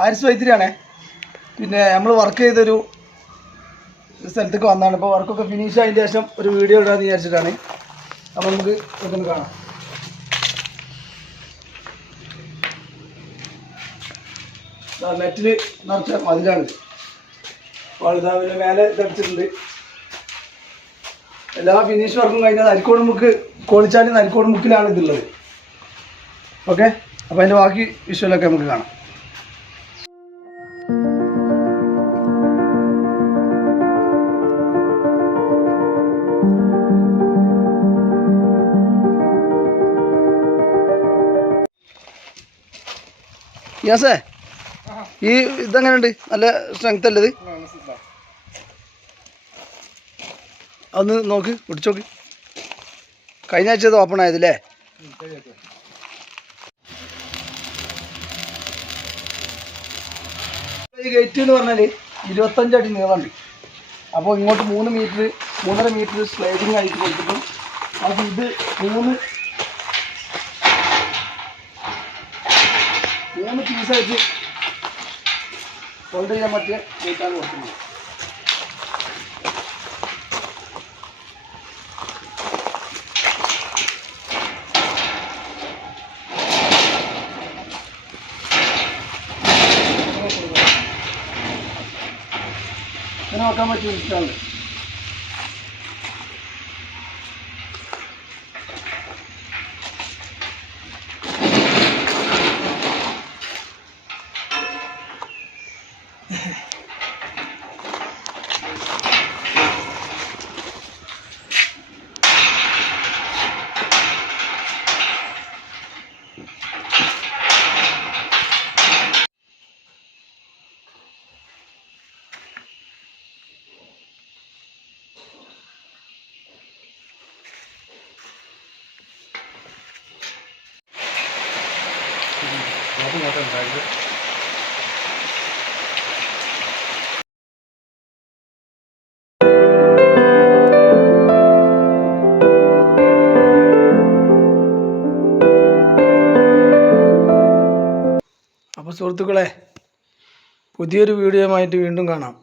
ആരിസ് വൈത്തിരിയാണേ. പിന്നെ നമ്മൾ വർക്ക് ചെയ്തൊരു സ്ഥലത്തേക്ക് വന്നതാണ്. ഇപ്പോൾ വർക്കൊക്കെ ഫിനിഷ് ആയതിന് ശേഷം ഒരു വീഡിയോ ഇടാമെന്ന് വിചാരിച്ചിട്ടാണ്. അപ്പോൾ നമുക്ക് ഇതൊന്ന് കാണാം. നെറ്റിൽ നിറച്ച മതിലാണ്. വലുതാവിൻ്റെ മേലെ ഇതടിച്ചിട്ടുണ്ട്. എല്ലാ ഫിനിഷ് വർക്കും കഴിഞ്ഞാൽ നരിക്കോട് മുക്ക് കോളിച്ചാലും നരിക്കോട് മുക്കിലാണ് ഇതുള്ളത്. ഓക്കെ, അപ്പോൾ അതിൻ്റെ ബാക്കി വിഷ്വലൊക്കെ നമുക്ക് കാണാം. യാസേ, ഈ ഇതെങ്ങനെയുണ്ട്? നല്ല സ്ട്രെങ്ത് അല്ലേ ഇത്? അതൊന്ന് നോക്ക്, പിടിച്ചോക്ക്. കഴിഞ്ഞ ആഴ്ച ഇത് ഓപ്പൺ ആയതല്ലേ? ഈ ഗേറ്റ് എന്ന് പറഞ്ഞാൽ 25 അടി നീളമുണ്ട്. അപ്പോൾ ഇങ്ങോട്ട് 3.5 മീറ്റർ സ്ലൈഡിങ് ആയിട്ട് കൊടുത്തിട്ടും അപ്പോൾ ഇത് 3 പീസായിട്ട് ഹോൾഡ് ചെയ്യാൻ പറ്റിയ ഗേറ്റാണ് കൊടുക്കുന്നത്. ഇങ്ങനെ വെക്കാൻ പറ്റിയ ഇഷ്ടമാണ്. അപ്പോൾ സുഹൃത്തുക്കളെ, പുതിയൊരു വീഡിയോയുമായിട്ട് വീണ്ടും കാണാം.